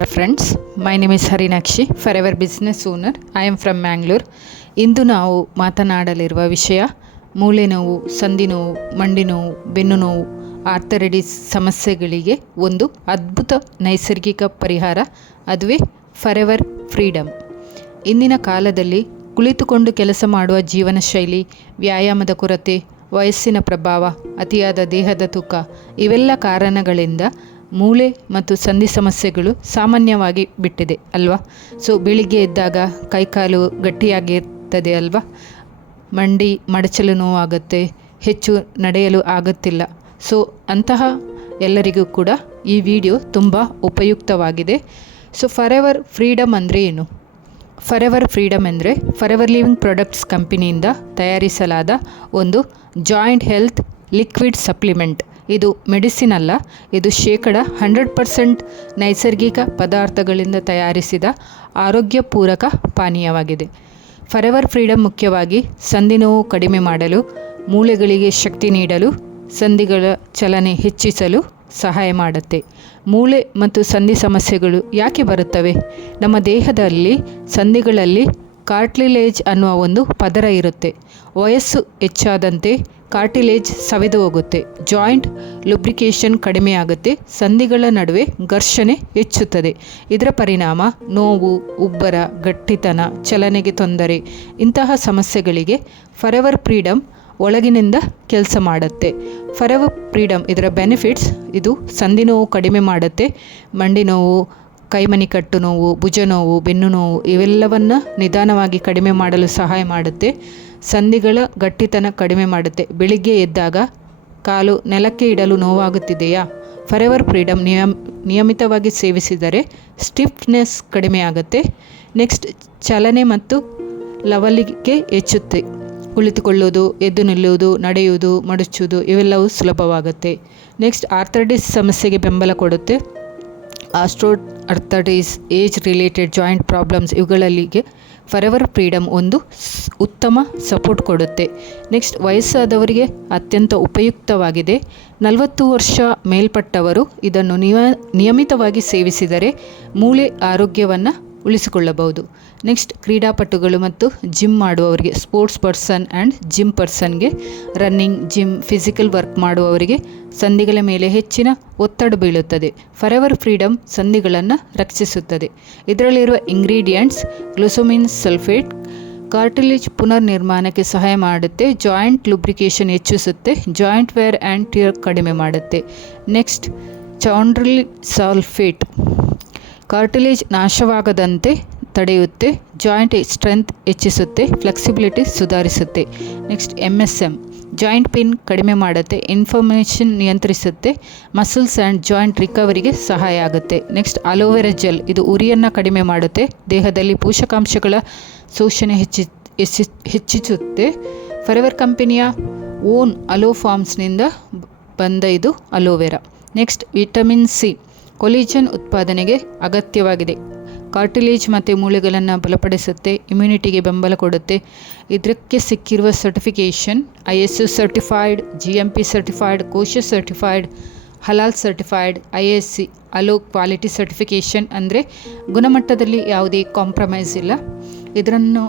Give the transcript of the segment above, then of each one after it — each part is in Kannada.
Friends, my name is Harinakshi, forever business owner. I am from Mangalore. ಇಂದು ನಾವು ಮಾತನಾಡಲಿರುವ ವಿಷಯ ಮೂಳೆ ನೋವು, ಸಂಧಿ ನೋವು, ಮಂಡಿ ನೋವು, ಬೆನ್ನು ನೋವು, ಆರ್ಥರೈಟಿಸ್ ಸಮಸ್ಯೆಗಳಿಗೆ ಒಂದು ಅದ್ಭುತ ನೈಸರ್ಗಿಕ ಪರಿಹಾರ, ಅದುವೇ ಫಾರೆವರ್ ಫ್ರೀಡಮ್. ಇಂದಿನ ಕಾಲದಲ್ಲಿ ಕುಳಿತುಕೊಂಡು ಕೆಲಸ ಮಾಡುವ ಜೀವನ ಶೈಲಿ, ವ್ಯಾಯಾಮದ ಕೊರತೆ, ವಯಸ್ಸಿನ ಪ್ರಭಾವ, ಅತಿಯಾದ ದೇಹದ ತೂಕ ಇವೆಲ್ಲ ಕಾರಣಗಳಿಂದ ಮೂಳೆ ಮತ್ತು ಸಂಧಿ ಸಮಸ್ಯೆಗಳು ಸಾಮಾನ್ಯವಾಗಿ ಬಿಟ್ಟಿದೆ ಅಲ್ವಾ. ಸೊ ಬೆಳಿಗ್ಗೆ ಎದ್ದಾಗ ಕೈಕಾಲು ಗಟ್ಟಿಯಾಗಿರ್ತದೆ ಅಲ್ವಾ, ಮಂಡಿ ಮಡಚಲು ನೋವಾಗುತ್ತೆ, ಹೆಚ್ಚು ನಡೆಯಲು ಆಗುತ್ತಿಲ್ಲ. ಸೊ ಅಂತಹ ಎಲ್ಲರಿಗೂ ಕೂಡ ಈ ವಿಡಿಯೋ ತುಂಬ ಉಪಯುಕ್ತವಾಗಿದೆ. ಸೊ ಫಾರೆವರ್ ಫ್ರೀಡಮ್ ಅಂದರೆ ಏನು? ಫಾರೆವರ್ ಫ್ರೀಡಮ್ ಅಂದರೆ ಫಾರೆವರ್ ಲಿವಿಂಗ್ ಪ್ರಾಡಕ್ಟ್ಸ್ ಕಂಪನಿಯಿಂದ ತಯಾರಿಸಲಾದ ಒಂದು ಜಾಯಿಂಟ್ ಹೆಲ್ತ್ ಲಿಕ್ವಿಡ್ ಸಪ್ಲಿಮೆಂಟ್. ಇದು ಮೆಡಿಸಿನ್ ಅಲ್ಲ, ಇದು 100% ನೈಸರ್ಗಿಕ ಪದಾರ್ಥಗಳಿಂದ ತಯಾರಿಸಿದ ಆರೋಗ್ಯಪೂರಕ ಪಾನೀಯವಾಗಿದೆ. ಫಾರೆವರ್ ಫ್ರೀಡಮ್ ಮುಖ್ಯವಾಗಿ ಸಂಧಿ ನೋವು ಕಡಿಮೆ ಮಾಡಲು, ಮೂಳೆಗಳಿಗೆ ಶಕ್ತಿ ನೀಡಲು, ಸಂಧಿಗಳ ಚಲನೆ ಹೆಚ್ಚಿಸಲು ಸಹಾಯ ಮಾಡುತ್ತೆ. ಮೂಳೆ ಮತ್ತು ಸಂಧಿ ಸಮಸ್ಯೆಗಳು ಯಾಕೆ ಬರುತ್ತವೆ? ನಮ್ಮ ದೇಹದಲ್ಲಿ ಸಂಧಿಗಳಲ್ಲಿ ಕಾರ್ಟಿಲೇಜ್ ಅನ್ನುವ ಒಂದು ಪದರ ಇರುತ್ತೆ. ವಯಸ್ಸು ಹೆಚ್ಚಾದಂತೆ ಕಾರ್ಟಿಲೇಜ್ ಸವೆದು ಹೋಗುತ್ತೆ, ಜಾಯಿಂಟ್ ಲುಬ್ರಿಕೇಷನ್ ಕಡಿಮೆ ಆಗುತ್ತೆ, ಸಂಧಿಗಳ ನಡುವೆ ಘರ್ಷಣೆ ಹೆಚ್ಚುತ್ತದೆ. ಇದರ ಪರಿಣಾಮ ನೋವು, ಉಬ್ಬರ, ಗಟ್ಟಿತನ, ಚಲನೆಗೆ ತೊಂದರೆ. ಇಂತಹ ಸಮಸ್ಯೆಗಳಿಗೆ ಫಾರೆವರ್ ಫ್ರೀಡಮ್ ಒಳಗಿನಿಂದ ಕೆಲಸ ಮಾಡುತ್ತೆ. ಫಾರೆವರ್ ಫ್ರೀಡಮ್ ಇದರ ಬೆನಿಫಿಟ್ಸ್: ಇದು ಸಂಧಿ ನೋವು ಕಡಿಮೆ ಮಾಡುತ್ತೆ, ಮಂಡಿ ನೋವು, ಕೈಮಣಿಕಟ್ಟು ನೋವು, ಭುಜ ನೋವು, ಬೆನ್ನು ನೋವು ಇವೆಲ್ಲವನ್ನು ನಿಧಾನವಾಗಿ ಕಡಿಮೆ ಮಾಡಲು ಸಹಾಯ ಮಾಡುತ್ತೆ. ಸಂಧಿಗಳ ಗಟ್ಟಿತನ ಕಡಿಮೆ ಮಾಡುತ್ತೆ. ಬೆಳಿಗ್ಗೆ ಎದ್ದಾಗ ಕಾಲು ನೆಲಕ್ಕೆ ಇಡಲು ನೋವಾಗುತ್ತಿದೆಯಾ? ಫಾರೆವರ್ ಫ್ರೀಡಮ್ ನಿಯಮಿತವಾಗಿ ಸೇವಿಸಿದರೆ ಸ್ಟಿಫ್ನೆಸ್ ಕಡಿಮೆ ಆಗುತ್ತೆ. ನೆಕ್ಸ್ಟ್, ಚಲನೆ ಮತ್ತು ಲವಲಿಕೆ ಹೆಚ್ಚುತ್ತೆ. ಕುಳಿತುಕೊಳ್ಳುವುದು, ಎದ್ದು ನಿಲ್ಲುವುದು, ನಡೆಯುವುದು, ಮಡಚುವುದು ಇವೆಲ್ಲವೂ ಸುಲಭವಾಗುತ್ತೆ. ನೆಕ್ಸ್ಟ್, ಆರ್ಥರೈಟಿಸ್ ಸಮಸ್ಯೆಗೆ ಬೆಂಬಲ ಕೊಡುತ್ತೆ. Arthritis, age related joint problems ಇವುಗಳಿಗೆ ಫಾರೆವರ್ ಫ್ರೀಡಮ್ ಒಂದು ಉತ್ತಮ ಸಪೋರ್ಟ್ ಕೊಡುತ್ತೆ. ನೆಕ್ಸ್ಟ್, ವಯಸ್ಸಾದವರಿಗೆ ಅತ್ಯಂತ ಉಪಯುಕ್ತವಾಗಿದೆ. 40 ವರ್ಷ ಮೇಲ್ಪಟ್ಟವರು ಇದನ್ನು ನಿಯಮಿತವಾಗಿ ಸೇವಿಸಿದರೆ ಮೂಳೆ ಆರೋಗ್ಯವನ್ನು ಉಳಿಸಿಕೊಳ್ಳಬಹುದು. ನೆಕ್ಸ್ಟ್, ಕ್ರೀಡಾಪಟುಗಳು ಮತ್ತು ಜಿಮ್ ಮಾಡುವವರಿಗೆ, ಸ್ಪೋರ್ಟ್ಸ್ ಪರ್ಸನ್ ಆ್ಯಂಡ್ ಜಿಮ್ ಪರ್ಸನ್ಗೆ, ರನ್ನಿಂಗ್, ಜಿಮ್, ಫಿಸಿಕಲ್ ವರ್ಕ್ ಮಾಡುವವರಿಗೆ ಸಂಧಿಗಳ ಮೇಲೆ ಹೆಚ್ಚಿನ ಒತ್ತಡ ಬೀಳುತ್ತದೆ. ಫಾರೆವರ್ ಫ್ರೀಡಮ್ ಸಂಧಿಗಳನ್ನು ರಕ್ಷಿಸುತ್ತದೆ. ಇದರಲ್ಲಿರುವ ಇಂಗ್ರೀಡಿಯೆಂಟ್ಸ್: ಗ್ಲುಕೋಸಮಿನ್ ಸಲ್ಫೇಟ್ ಕಾರ್ಟಿಲೇಜ್ ಪುನರ್ ನಿರ್ಮಾಣಕ್ಕೆ ಸಹಾಯ ಮಾಡುತ್ತೆ, ಜಾಯಿಂಟ್ ಲುಬ್ರಿಕೇಷನ್ ಹೆಚ್ಚಿಸುತ್ತೆ, ಜಾಯಿಂಟ್ ವೇರ್ ಆ್ಯಂಡ್ ಟಿಯರ್ ಕಡಿಮೆ ಮಾಡುತ್ತೆ. ನೆಕ್ಸ್ಟ್, ಚೌಂಡ್ರಿಲ್ ಸಲ್ಫೇಟ್ ಕಾರ್ಟಿಲೇಜ್ ನಾಶವಾಗದಂತೆ ತಡೆಯುತ್ತೆ, ಜಾಯಿಂಟ್ ಸ್ಟ್ರೆಂತ್ ಹೆಚ್ಚಿಸುತ್ತೆ, ಫ್ಲೆಕ್ಸಿಬಿಲಿಟಿ ಸುಧಾರಿಸುತ್ತೆ. ನೆಕ್ಸ್ಟ್, MSM ಜಾಯಿಂಟ್ ಪೇನ್ ಕಡಿಮೆ ಮಾಡುತ್ತೆ, ಇನ್ಫ್ಲಮೇಷನ್ ನಿಯಂತ್ರಿಸುತ್ತೆ, ಮಸಲ್ಸ್ ಆ್ಯಂಡ್ ಜಾಯಿಂಟ್ ರಿಕವರಿಗೆ ಸಹಾಯ ಆಗುತ್ತೆ. ನೆಕ್ಸ್ಟ್, ಅಲೋವೆರಾ ಜೆಲ್ ಇದು ಉರಿಯನ್ನು ಕಡಿಮೆ ಮಾಡುತ್ತೆ, ದೇಹದಲ್ಲಿ ಪೋಷಕಾಂಶಗಳ ಶೋಷಣೆ ಹೆಚ್ಚಿಸುತ್ತೆ. ಫಾರೆವರ್ ಕಂಪನಿಯ ಓನ್ ಅಲೋ ಫಾರ್ಮ್ಸ್ನಿಂದ ಬಂದ ಇದು aloe vera. Next, vitamin C collision ಉತ್ಪಾದನೆಗೆ ಅಗತ್ಯವಾಗಿದೆ, ಕಾರ್ಟಿಲೇಜ್ ಮತ್ತು ಮೂಳೆಗಳನ್ನು ಬಲಪಡಿಸುತ್ತೆ, ಇಮ್ಯುನಿಟಿಗೆ ಬೆಂಬಲ ಕೊಡುತ್ತೆ. ಇದಕ್ಕೆ ಸಿಕ್ಕಿರುವ certification: ISO certified, GMP certified, kosher certified, ಹಲಾಲ್ ಸರ್ಟಿಫೈಡ್, ISC ಅಲೋ ಕ್ವಾಲಿಟಿ ಸರ್ಟಿಫಿಕೇಷನ್ ಅಂದರೆ ಗುಣಮಟ್ಟದಲ್ಲಿ ಯಾವುದೇ ಕಾಂಪ್ರಮೈಸ್ ಇಲ್ಲ. ಇದನ್ನು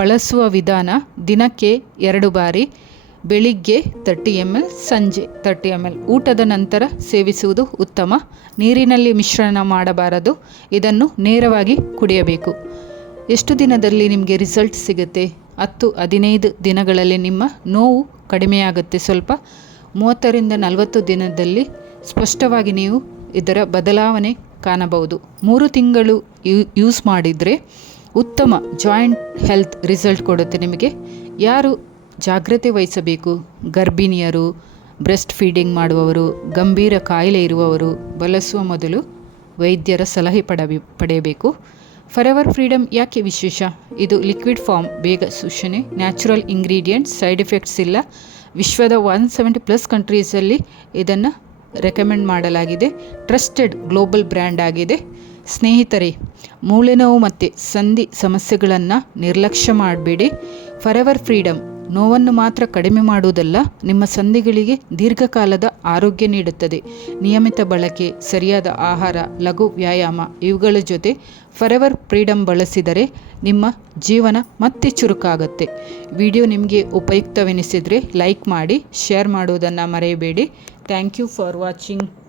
ಬಳಸುವ ವಿಧಾನ: ದಿನಕ್ಕೆ 2 ಬಾರಿ, ಬೆಳಿಗ್ಗೆ 30 ml, ಸಂಜೆ 30 ml. ಊಟದ ನಂತರ ಸೇವಿಸುವುದು ಉತ್ತಮ. ನೀರಿನಲ್ಲಿ ಮಿಶ್ರಣ ಮಾಡಬಾರದು, ಇದನ್ನು ನೇರವಾಗಿ ಕುಡಿಯಬೇಕು. ಎಷ್ಟು ದಿನದಲ್ಲಿ ನಿಮಗೆ ರಿಸಲ್ಟ್ ಸಿಗುತ್ತೆ? 10-15 ದಿನಗಳಲ್ಲಿ ನಿಮ್ಮ ನೋವು ಕಡಿಮೆಯಾಗುತ್ತೆ. ಸ್ವಲ್ಪ 30ರಿಂದ 40 ದಿನದಲ್ಲಿ ಸ್ಪಷ್ಟವಾಗಿ ನೀವು ಇದರ ಬದಲಾವಣೆ ಕಾಣಬಹುದು. 3 ತಿಂಗಳು ಯೂಸ್ ಮಾಡಿದರೆ ಉತ್ತಮ ಜಾಯಿಂಟ್ ಹೆಲ್ತ್ ರಿಸಲ್ಟ್ ಕೊಡುತ್ತೆ ನಿಮಗೆ. ಯಾರು ಜಾಗ್ರತೆ ವಹಿಸಬೇಕು? ಗರ್ಭಿಣಿಯರು, ಬ್ರೆಸ್ಟ್ ಫೀಡಿಂಗ್ ಮಾಡುವವರು, ಗಂಭೀರ ಕಾಯಿಲೆ ಇರುವವರು ಬಳಸುವ ಮೊದಲು ವೈದ್ಯರ ಸಲಹೆ ಪಡೆಯಬೇಕು. ಫಾರೆವರ್ ಫ್ರೀಡಮ್ ಯಾಕೆ ವಿಶೇಷ? ಇದು ಲಿಕ್ವಿಡ್ ಫಾರ್ಮ್, ಬೇಗ ಸೂಷಣೆ, ನ್ಯಾಚುರಲ್ ಇಂಗ್ರೀಡಿಯೆಂಟ್ಸ್, ಸೈಡ್ ಎಫೆಕ್ಟ್ಸ್ ಇಲ್ಲ. ವಿಶ್ವದ 170+ ಕಂಟ್ರೀಸಲ್ಲಿ ಇದನ್ನು ರೆಕಮೆಂಡ್ ಮಾಡಲಾಗಿದೆ. ಟ್ರಸ್ಟೆಡ್ ಗ್ಲೋಬಲ್ ಬ್ರ್ಯಾಂಡ್ ಆಗಿದೆ. ಸ್ನೇಹಿತರೆ, ಮೂಳೆ ನೋವು ಮತ್ತು ಸಂಧಿ ಸಮಸ್ಯೆಗಳನ್ನು ನಿರ್ಲಕ್ಷ್ಯ ಮಾಡಬೇಡಿ. ಫಾರೆವರ್ ಫ್ರೀಡಮ್ ನೋವನ್ನು ಮಾತ್ರ ಕಡಿಮೆ ಮಾಡುವುದಲ್ಲ, ನಿಮ್ಮ ಸಂಧಿಗಳಿಗೆ ದೀರ್ಘಕಾಲದ ಆರೋಗ್ಯ ನೀಡುತ್ತದೆ. ನಿಯಮಿತ ಬಳಕೆ, ಸರಿಯಾದ ಆಹಾರ, ಲಘು ವ್ಯಾಯಾಮ ಇವುಗಳ ಜೊತೆ ಫಾರೆವರ್ ಫ್ರೀಡಮ್ ಬಳಸಿದರೆ ನಿಮ್ಮ ಜೀವನ ಮತ್ತೆ ಚುರುಕಾಗುತ್ತೆ. ವಿಡಿಯೋ ನಿಮಗೆ ಉಪಯುಕ್ತವೆನಿಸಿದರೆ ಲೈಕ್ ಮಾಡಿ, ಶೇರ್ ಮಾಡುವುದನ್ನು ಮರೆಯಬೇಡಿ. Thank you for watching.